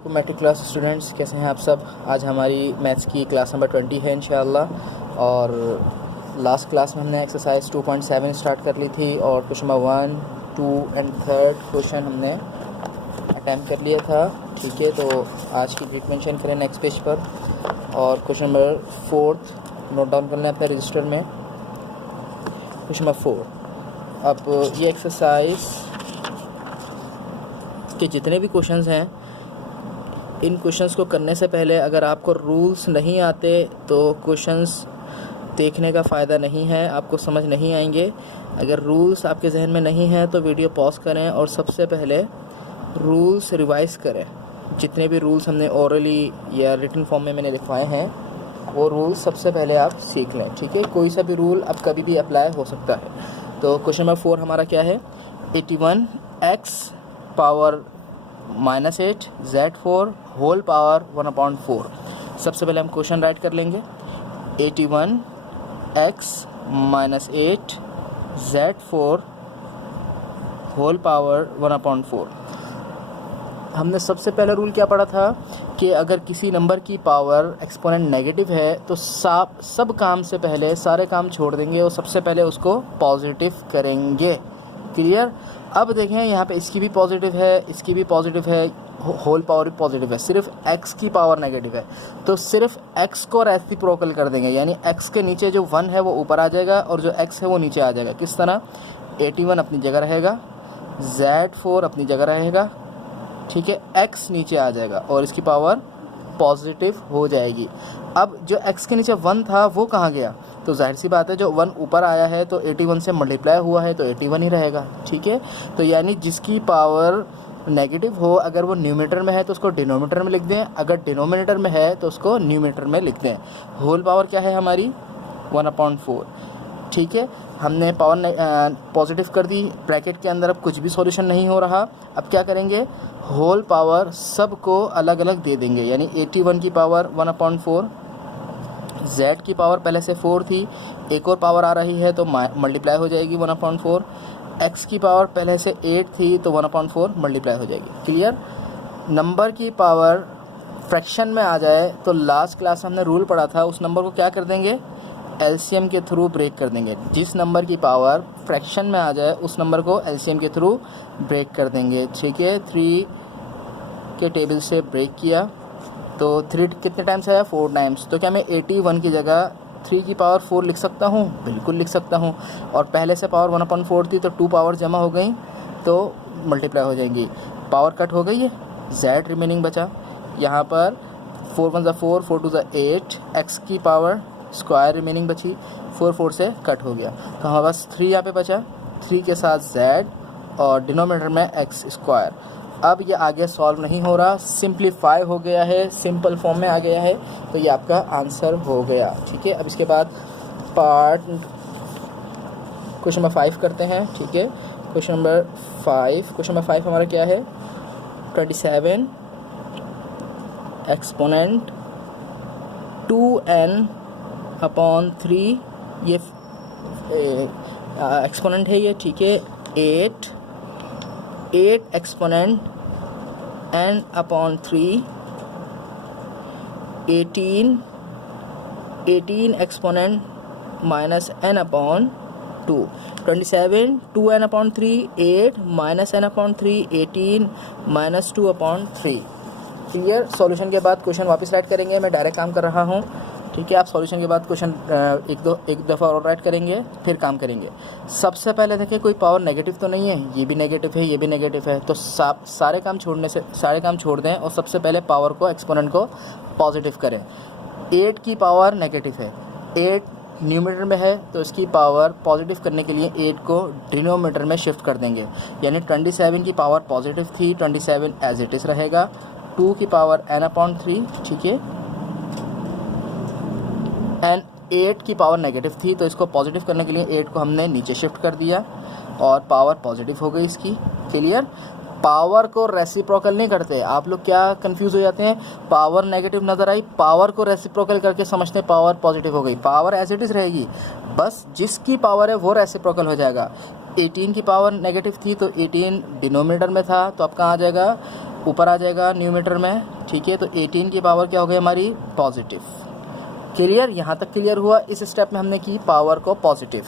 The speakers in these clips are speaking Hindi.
वालेकुम मैट्रिक क्लास स्टूडेंट्स, कैसे हैं आप सब। आज हमारी मैथ्स की क्लास नंबर 20 है इंशाअल्लाह। और लास्ट क्लास में हमने एक्सरसाइज 2.7 स्टार्ट कर ली थी और क्वेश्चन नंबर 1, 2 एंड 3 क्वेश्चन हमने अटैम्प्ट कर लिया था। ठीक है, तो आज की डेट मेंशन करें नेक्स्ट पेज पर। और क्वेश्चन नंबर 4 नोट डाउन कर लें अपने रजिस्टर में। Question number 4। अब ये एक्सरसाइज के जितने भी क्वेश्चंस हैं, इन क्वेश्चंस को करने से पहले अगर आपको रूल्स नहीं आते तो क्वेश्चंस देखने का फ़ायदा नहीं है, आपको समझ नहीं आएंगे। अगर रूल्स आपके जहन में नहीं है तो वीडियो पॉज करें और सबसे पहले रूल्स रिवाइज़ करें। जितने भी रूल्स हमने ओरली या रिटन फॉर्म में मैंने लिखवाए हैं वो रूल्स सबसे पहले आप सीख लें। ठीक है, कोई सा भी रूल अब कभी भी अप्लाई हो सकता है। तो क्वेश्चन नंबर 4 हमारा क्या है, 81x power -8 Z4 whole power 1/4। सबसे पहले हम क्वेश्चन राइट कर लेंगे। 81x - 8 Z4 whole power 1/4। हमने सबसे पहला रूल क्या पढ़ा था कि अगर किसी नंबर की पावर एक्सपोनेंट नेगेटिव है तो सब काम से पहले सारे काम छोड़ देंगे और सबसे पहले उसको पॉजिटिव करेंगे। क्लियर। अब देखें यहाँ पे इसकी भी पॉजिटिव है, इसकी भी पॉजिटिव है, होल पावर भी पॉजिटिव है, सिर्फ x की पावर नेगेटिव है तो सिर्फ x को रेसिप्रोकल कर देंगे, यानी x के नीचे जो 1 है वो ऊपर आ जाएगा और जो x है वो नीचे आ जाएगा। किस तरह, 81 अपनी जगह रहेगा, Z4 अपनी जगह रहेगा, ठीक है, x नीचे आ जाएगा और इसकी पावर पॉजिटिव हो जाएगी। अब जो x के नीचे 1 था वो कहाँ गया, तो जाहिर सी बात है जो 1 ऊपर आया है तो 81 से मल्टीप्लाई हुआ है तो 81 ही रहेगा। ठीक है, तो यानी जिसकी पावर नेगेटिव हो अगर वो न्यूमरेटर में है तो उसको डिनोमिनेटर में लिख दें, अगर डिनोमिनेटर में है तो उसको न्यूमरेटर में लिख दें। होल पावर क्या है हमारी 1/4। ठीक है, हमने पावर पॉजिटिव कर दी, ब्रैकेट के अंदर अब कुछ भी सॉल्यूशन नहीं हो रहा। अब क्या करेंगे, होल पावर सबको अलग अलग दे देंगे, यानी 81 की पावर 1/4, z की पावर पहले से 4 थी, एक और पावर आ रही है तो मल्टीप्लाई हो जाएगी 1/4, x की पावर पहले से 8 थी तो 1/4 मल्टीप्लाई हो जाएगी। क्लियर। नंबर की पावर फ्रैक्शन में आ जाए तो लास्ट क्लास में हमने रूल पढ़ा था, उस नंबर को क्या कर देंगे, एलसीएम के थ्रू ब्रेक कर देंगे। जिस नंबर की पावर फ्रैक्शन में आ जाए उस नंबर को एलसीएम के थ्रू ब्रेक कर देंगे। ठीक है, 3 के टेबल से ब्रेक किया तो 3 कितने टाइम्स आया, 4 टाइम्स। तो क्या मैं 81 की जगह 3 की पावर 4 लिख सकता हूँ, बिल्कुल लिख सकता हूँ। और पहले से पावर 1/4 थी तो 2 पावर जमा हो गई तो मल्टीप्लाई हो जाएंगी, पावर कट हो गई है, z रिमेनिंग बचा। यहाँ पर 4 1 4, 4 2 8, x की पावर स्क्वायर रिमेनिंग बची, 4 4 से कट हो गया तो हमारे पास 3 यहाँ पे बचा, 3 के साथ z और डिनोमिनेटर में x स्क्वायर। अब ये आगे सॉल्व नहीं हो रहा, सिंप्लीफाई हो गया है, सिंपल फॉर्म में आ गया है, तो ये आपका आंसर हो गया। ठीक है, अब इसके बाद पार्ट क्वेश्चन नंबर 5 करते हैं। ठीक है, क्वेश्चन नंबर 5 हमारा क्या है, 27 एक्सपोनेंट 2n/3, ये एक्सपोनेंट है ये। ठीक है, 8 exponent n/3, 18 exponent -n/2, 27 2n/3, 8 -n/3, 18 -2/3। Clear. Solution के बाद क्वेश्चन वापस राइट करेंगे, मैं डायरेक्ट काम कर रहा हूँ। ठीक है, आप सॉल्यूशन के बाद क्वेश्चन एक दफ़ा और राइट करेंगे फिर काम करेंगे। सबसे पहले देखें कोई पावर नेगेटिव तो नहीं है, ये भी नेगेटिव है, ये भी नेगेटिव है, तो सारे काम छोड़ दें और सबसे पहले पावर को एक्सपोनेंट को पॉजिटिव करें। 8 की पावर नेगेटिव है, 8 न्यूमरेटर में है तो इसकी पावर पॉजिटिव करने के लिए 8 को डिनोमिनेटर में शिफ्ट कर देंगे, यानी 27 की पावर पॉजिटिव थी, 27 एज इट इज़ रहेगा। 2 की पावर n/3, ठीक है, एंड 8 की पावर नेगेटिव थी तो इसको पॉजिटिव करने के लिए 8 को हमने नीचे शिफ्ट कर दिया और पावर पॉजिटिव हो गई इसकी। क्लियर। पावर को रेसिप्रोकल नहीं करते, आप लोग क्या कंफ्यूज हो जाते हैं, पावर नेगेटिव नज़र आई, पावर को रेसिप्रोकल करके समझते हैं पावर पॉजिटिव हो गई, पावर एज इट इज़ रहेगी, बस जिसकी पावर है वो रेसिप्रोकल हो जाएगा। 18 की पावर नेगेटिव थी तो 18 डिनोमिनेटर में था तो अब कहाँ आ जाएगा, ऊपर आ जाएगा न्यूमरेटर में, ठीक है। तो 18 की पावर क्या हो गई हमारी पॉजिटिव। क्लियर, यहाँ तक क्लियर हुआ। इस स्टेप में हमने की पावर को पॉजिटिव।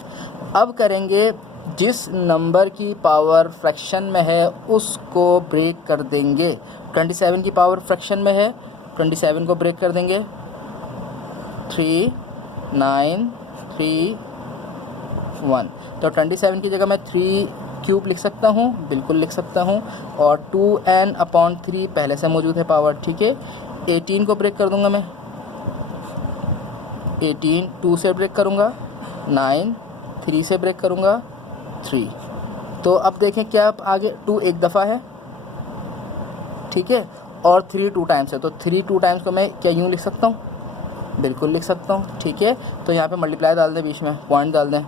अब करेंगे जिस नंबर की पावर फ्रैक्शन में है उसको ब्रेक कर देंगे। 27 की पावर फ्रैक्शन में है, 27 को ब्रेक कर देंगे। 3 9 3 1, तो 27 की जगह मैं 3 क्यूब लिख सकता हूँ, बिल्कुल लिख सकता हूँ। और 2n/3 पहले से मौजूद है पावर, ठीक है। 18 को ब्रेक कर दूंगा मैं, 18 2 से ब्रेक करूँगा, 9 3 से ब्रेक करूँगा, 3। तो अब देखें क्या आगे 2 एक दफ़ा है, ठीक है, और 3 2 टाइम्स है। तो 3 2 टाइम्स को मैं क्या यूँ लिख सकता हूँ, बिल्कुल लिख सकता हूँ, ठीक है। तो यहाँ पे मल्टीप्लाई डाल दें, बीच में पॉइंट डाल दें।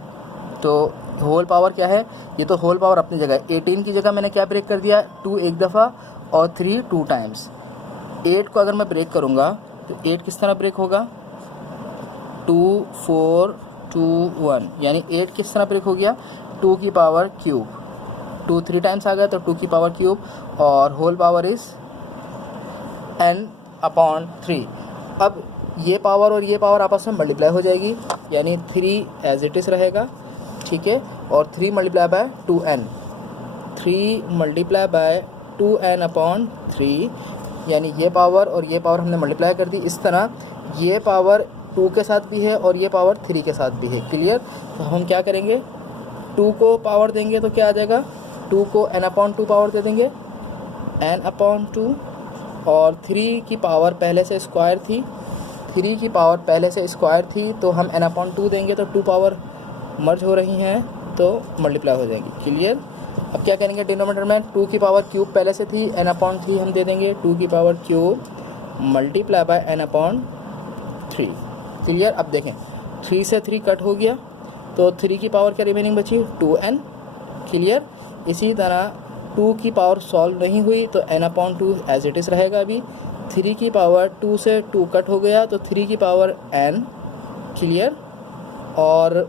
तो होल पावर क्या है, ये तो होल पावर अपनी जगह है। 18 की जगह मैंने क्या ब्रेक कर दिया, 2 एक दफ़ा और 3 2 टाइम्स। 8 को अगर मैं ब्रेक करूँगा तो 8 किस तरह ब्रेक होगा, 2 4 2 1, यानी 8 किस तरह ब्रेक हो गया, 2 की पावर क्यूब। 2 3 टाइम्स आ गया तो 2 की पावर क्यूब, और होल पावर इज़ n/3। अब ये पावर और ये पावर आपस में मल्टीप्लाई हो जाएगी, यानी 3 एज इट इज़ रहेगा, ठीक है। और 3 multiply by 2n, 3 multiply by 2n/3, यानी ये पावर और ये पावर हमने मल्टीप्लाई कर दी। इस तरह ये पावर 2 के साथ भी है और ये पावर 3 के साथ भी है। क्लियर। तो हम क्या करेंगे, 2 को पावर देंगे तो क्या आ जाएगा, 2 को n/2 पावर दे देंगे, n/2, और 3 की पावर पहले से स्क्वायर थी, 3 की पावर पहले से स्क्वायर थी, तो हम n/2 देंगे तो 2 पावर मर्ज हो रही हैं तो मल्टीप्लाई हो जाएंगी। क्लियर। अब क्या करेंगे, डिनोमिनेटर में 2 की पावर क्यूब पहले से थी, n/3 हम दे देंगे, 2 की power cube multiply by n/3। Clear. अब देखें 3 से 3 कट हो गया तो 3 की पावर क्या रिमेनिंग बची, 2n। क्लियर। इसी तरह 2 की पावर सॉल्व नहीं हुई तो n/2 एज इट इज़ रहेगा अभी। 3 की पावर 2 से 2 कट हो गया तो 3 की पावर n। क्लियर। और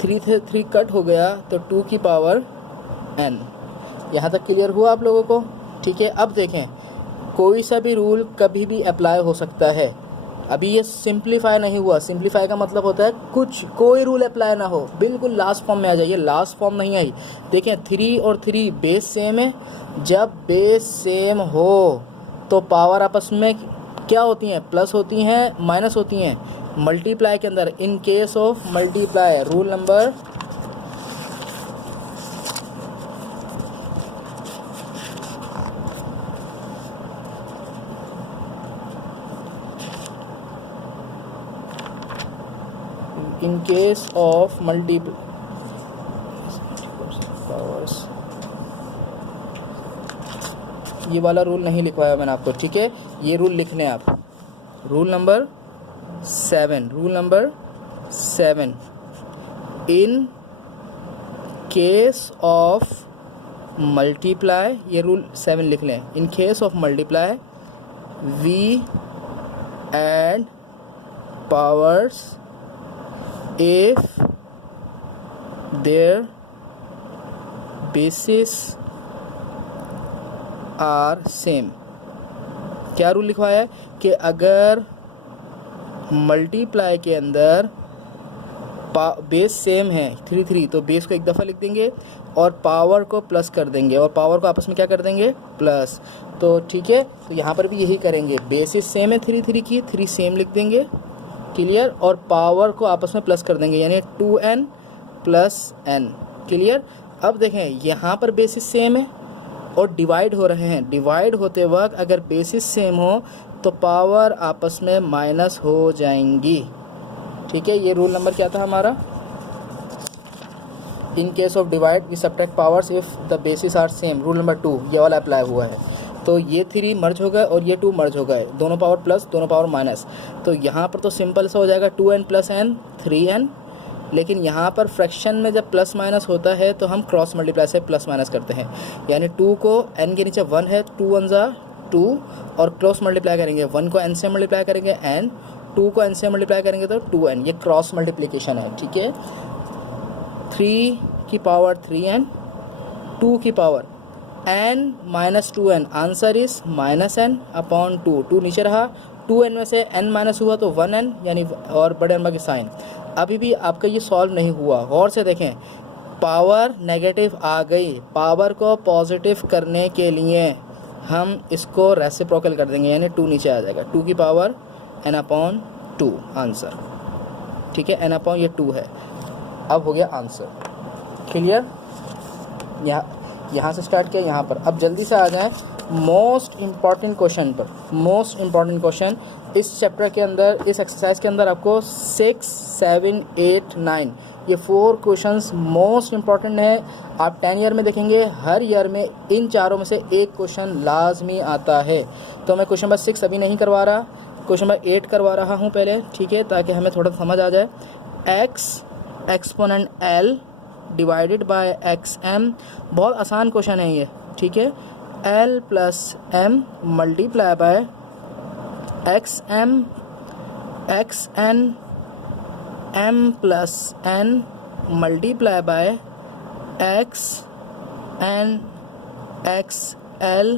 3 से 3 कट हो गया तो 2 की पावर n। यहाँ तक क्लियर हुआ आप लोगों को, ठीक है। अब देखें कोई सा भी रूल कभी भी अप्लाई हो सकता है। अभी ये सिंप्लीफाई नहीं हुआ, सिंप्लीफाई का मतलब होता है कोई रूल अप्लाई ना हो, बिल्कुल लास्ट फॉर्म में आ जाइए। लास्ट फॉर्म नहीं आई, देखें 3 और 3 बेस सेम है। जब बेस सेम हो तो पावर आपस में क्या होती हैं, प्लस होती हैं, माइनस होती हैं। मल्टीप्लाई के अंदर इन case of multiply rule number in case of multiple powers, ये वाला रूल नहीं लिखवाया मैंने आपको, ठीक है। ये रूल लिखने आप, rule number 7, rule number 7, in case of multiply, ये रूल 7 लिख लें। In case of multiply we add powers if their bases are same। क्या रूल लिखवाया है कि अगर मल्टीप्लाई के अंदर बेस सेम है 3 3 तो बेस को एक दफ़ा लिख देंगे और पावर को प्लस कर देंगे, और पावर को आपस में क्या कर देंगे, प्लस। तो ठीक है, तो यहाँ पर भी यही करेंगे। बेसिस सेम है 3 3 की, 3 सेम लिख देंगे। क्लियर। और पावर को आपस में प्लस कर देंगे, यानी 2n + n। क्लियर। अब देखें यहाँ पर बेसिस सेम है और डिवाइड हो रहे हैं। डिवाइड होते वक्त अगर बेसिस सेम हो तो पावर आपस में माइनस हो जाएंगी। ठीक है, ये रूल नंबर क्या था हमारा, in case of divide we subtract powers if the bases are same. Rule number 2 ये वाला अप्लाई हुआ है। तो ये 3 मर्ज हो गए और ये 2 मर्ज हो गए, दोनों पावर प्लस दोनों पावर माइनस। तो यहाँ पर तो सिंपल सा हो जाएगा 2n + n 3n। लेकिन यहाँ पर फ्रैक्शन में जब प्लस माइनस होता है तो हम क्रॉस मल्टीप्लाई से प्लस माइनस करते हैं, यानी 2 को n के नीचे 1 है, 2 1 ज़ा 2, और क्रॉस मल्टीप्लाई करेंगे, 1 को n से मल्टीप्लाई करेंगे n, 2 को n से मल्टीप्लाई करेंगे तो 2n। ये क्रॉस मल्टीप्लिकेशन है। ठीक है, 3 की पावर 3n, 2 की power n minus 2n, answer is -n/2। 2 नीचे रहा, 2n में से n माइनस हुआ तो 1n, यानी और बड़े नंबर की साइन। अभी भी आपका ये सॉल्व नहीं हुआ, गौर से देखें, पावर नेगेटिव आ गई। पावर को पॉजिटिव करने के लिए हम इसको रेसिप्रोकल कर देंगे, यानी 2 नीचे आ जाएगा, 2 की पावर n/2 आंसर, ठीक है, n/ ये 2 है। अब हो गया आंसर क्लियर। यहाँ से स्टार्ट किया यहाँ पर। अब जल्दी से आ जाएं मोस्ट इम्पॉर्टेंट क्वेश्चन पर। मोस्ट इम्पॉर्टेंट क्वेश्चन इस चैप्टर के अंदर, इस एक्सरसाइज के अंदर आपको 6, 7, 8, 9 ये 4 क्वेश्चंस मोस्ट इम्पॉर्टेंट है। आप 10 ईयर में देखेंगे, हर ईयर में इन चारों में से एक क्वेश्चन लाजमी आता है। तो मैं क्वेश्चन नंबर 6 अभी नहीं करवा रहा, क्वेश्चन नंबर 8 करवा रहा हूँ पहले, ठीक है, ताकि हमें थोड़ा समझ आ जाए। x exponent l divided by xm, बहुत आसान क्वेश्चन है ये, ठीक है। l plus m multiply by xm xn m plus n multiply by xn xl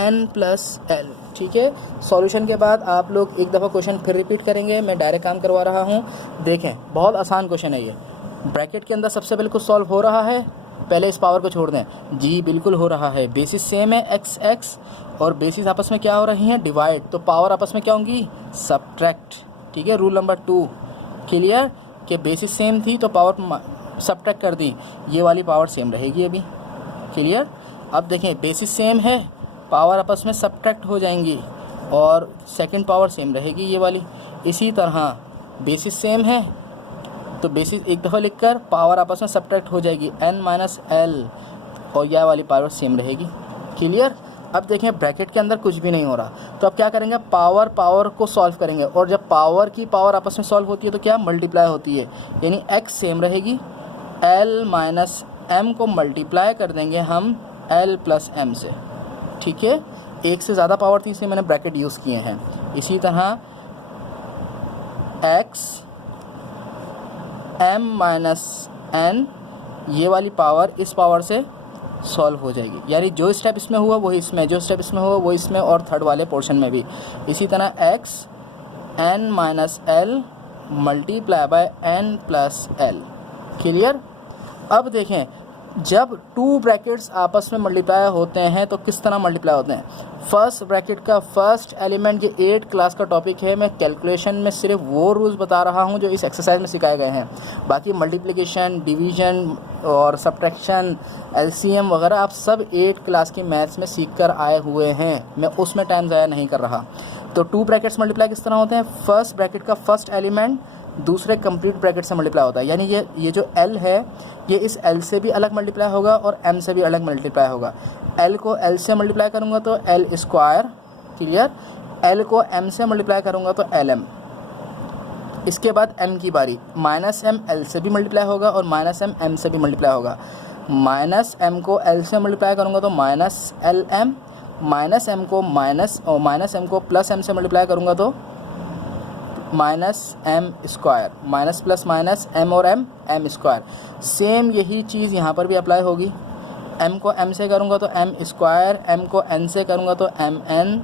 n plus l, ठीक है। सॉल्यूशन के बाद आप लोग एक दफ़ा क्वेश्चन फिर रिपीट करेंगे, मैं डायरेक्ट काम करवा रहा हूँ। देखें बहुत आसान क्वेश्चन है ये। ब्रैकेट के अंदर सबसे पहले कुछ सॉल्व हो रहा है, पहले इस पावर को छोड़ दें, जी बिल्कुल हो रहा है। बेसिस सेम है x x और बेसिस आपस में क्या हो रही हैं, डिवाइड, तो पावर आपस में क्या होंगी, सब्ट्रैक्ट, ठीक है। रूल नंबर 2 क्लियर, कि बेसिस सेम थी तो पावर सब्ट्रैक्ट कर दी, ये वाली पावर सेम रहेगी अभी, क्लियर। अब देखें बेसिस सेम है, पावर आपस में सब्ट्रैक्ट हो जाएंगी और सेकंड पावर सेम रहेगी ये वाली। इसी तरह बेसिस सेम है तो बेसिस एक दफ़ा लिखकर पावर आपस में सब्ट्रैक्ट हो जाएगी, n माइनस l, और यह वाली पावर सेम रहेगी, क्लियर। अब देखें ब्रैकेट के अंदर कुछ भी नहीं हो रहा, तो अब क्या करेंगे, पावर को सॉल्व करेंगे, और जब पावर की पावर आपस में सॉल्व होती है तो क्या मल्टीप्लाई होती है, यानी x सेम रहेगी, l माइनस m को मल्टीप्लाई कर देंगे हम l प्लस m से, ठीक है। एक से ज़्यादा पावर थी इसलिए मैंने ब्रैकेट यूज़ किए हैं। इसी तरह x m माइनस n, ये वाली पावर इस पावर से सॉल्व हो जाएगी, यानी जो स्टेप इसमें हुआ वही इसमें, जो स्टेप इसमें हुआ वो इसमें, और थर्ड वाले पोर्शन में भी। इसी तरह x n minus l multiply by n plus l, clear. अब देखें जब 2 ब्रैकेट्स आपस में मल्टीप्लाई होते हैं तो किस तरह मल्टीप्लाई होते हैं। फर्स्ट ब्रैकेट का फर्स्ट एलिमेंट, ये 8 क्लास का टॉपिक है, मैं कैलकुलेशन में सिर्फ वो रूल्स बता रहा हूँ जो इस एक्सरसाइज में सिखाए गए हैं। बाकी मल्टीप्लिकेशन, डिवीजन और सब्ट्रैक्शन, एलसीएम वगैरह आप सब 8 क्लास की मैथ्स में सीख कर आए हुए हैं, मैं उसमें टाइम ज़ाया नहीं कर रहा। तो 2 ब्रैकेट्स मल्टीप्लाई किस तरह होते हैं, फर्स्ट ब्रैकेट का फर्स्ट एलिमेंट दूसरे कंप्लीट ब्रैकेट से मल्टीप्लाई होता है, यानी ये जो L है ये इस L से भी अलग मल्टीप्लाई होगा और M से भी अलग मल्टीप्लाई होगा। L को L से मल्टीप्लाई करूँगा तो L स्क्वायर, क्लियर। L को M से मल्टीप्लाई करूँगा तो LM। इसके बाद M की बारी, माइनस M L से भी मल्टीप्लाई होगा और माइनस M M से भी मल्टीप्लाई होगा। माइनस M को L से मल्टीप्लाई करूँगा तो माइनस LM, माइनस M को माइनस, और माइनस M को प्लस M से मल्टीप्लाई करूँगा तो minus m square, minus plus minus m और m स्क्वायर। सेम यही चीज़ यहाँ पर भी अप्लाई होगी। m को m से करूँगा तो m स्क्वायर, m को n से करूँगा तो mn,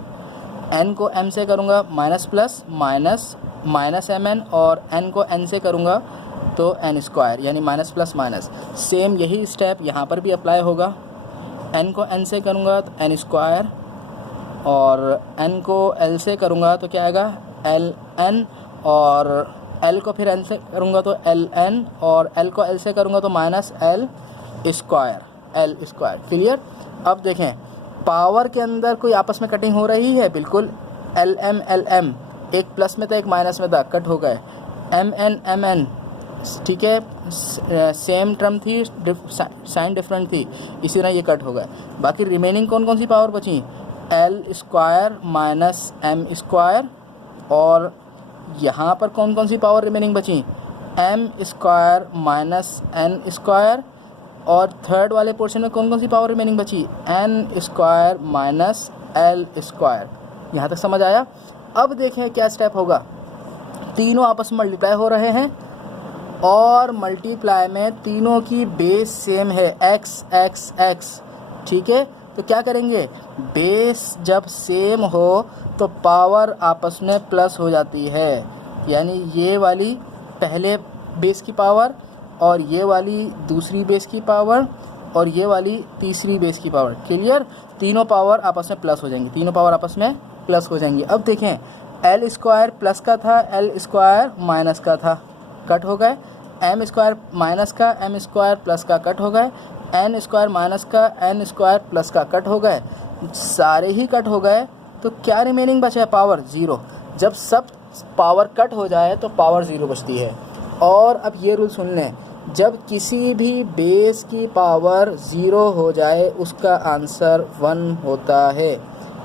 n को m से करूँगा minus plus minus minus mn, और n को n से करूँगा तो n स्क्वायर, यानी माइनस प्लस माइनस। सेम यही स्टेप यहाँ पर भी अप्लाई होगा। n को n से करूँगा तो n स्क्वायर, और n को l से करूँगा तो क्या आएगा ln, और l को फिर n से करूँगा तो ln, और l को l से करूँगा तो माइनस l स्क्वायर, क्लियर। अब देखें पावर के अंदर कोई आपस में कटिंग हो रही है, बिल्कुल lm, एक प्लस में था एक माइनस में था, कट हो गए। mn, ठीक है, सेम टर्म थी, साइन डिफरेंट थी, इसी तरह ये कट हो गए। बाकी रिमेनिंग कौन कौन सी पावर बची, l square minus m square, और यहाँ पर कौन कौन सी पावर रिमेनिंग बची, m square minus n square, और थर्ड वाले पोर्शन में कौन कौन सी पावर रिमेनिंग बची, n square minus l square. यहाँ तक समझ आया। अब देखें क्या स्टेप होगा, तीनों आपस में मल्टीप्लाई हो रहे हैं और मल्टीप्लाई में तीनों की बेस सेम है, x x x, ठीक है। तो क्या करेंगे, बेस जब सेम हो तो पावर आपस में प्लस हो जाती है, यानी ये वाली पहले बेस की पावर और ये वाली दूसरी बेस की पावर और ये वाली तीसरी बेस की पावर, क्लियर। तीनों पावर आपस में प्लस हो जाएंगी, तीनों पावर आपस में प्लस हो जाएंगी। अब देखें, एल स्क्वायर प्लस का था, एल स्क्वायर माइनस का था, कट हो गए। एम स्क्वायर माइनस का, एम स्क्वायर प्लस का कट हो गए। एन स्क्वायर माइनस का, एन स्क्वायर प्लस का कट हो गए, सारे ही कट हो गए। तो क्या रिमेनिंग बचा है, पावर ज़ीरो। जब सब पावर कट हो जाए तो पावर ज़ीरो बचती है। और अब ये रूल सुन लें, जब किसी भी बेस की पावर ज़ीरो हो जाए उसका आंसर 1 होता है।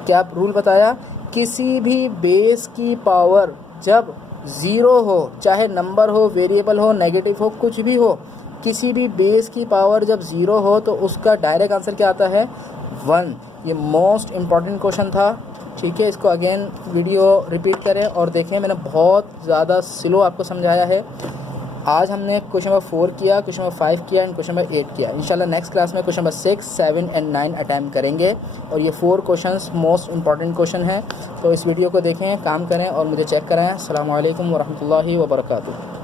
क्या रूल बताया, किसी भी बेस की पावर जब ज़ीरो हो, चाहे नंबर हो, वेरिएबल हो, नेगेटिव हो, कुछ भी हो, किसी भी बेस की पावर जब ज़ीरो हो तो उसका डायरेक्ट आंसर क्या आता है, 1। ये मोस्ट इम्पॉर्टेंट क्वेश्चन था, ठीक है। इसको अगेन वीडियो रिपीट करें और देखें, मैंने बहुत ज़्यादा स्लो आपको समझाया है। आज हमने क्वेश्चन नंबर 4 किया, क्वेश्चन नंबर 5 किया एंड क्वेश्चन नंबर 8 किया। इंशाल्लाह नेक्स्ट क्लास में क्वेश्चन नंबर 6, 7 एंड 9 अटैम्प्ट करेंगे। और ये 4 क्वेश्चंस मोस्ट इंपॉर्टेंट क्वेश्चन हैं। तो इस वीडियो को देखें, काम करें और मुझे चेक कराएं। अस्सलामु अलैकुम वरहमतुल्लाहि वबरकातुहू।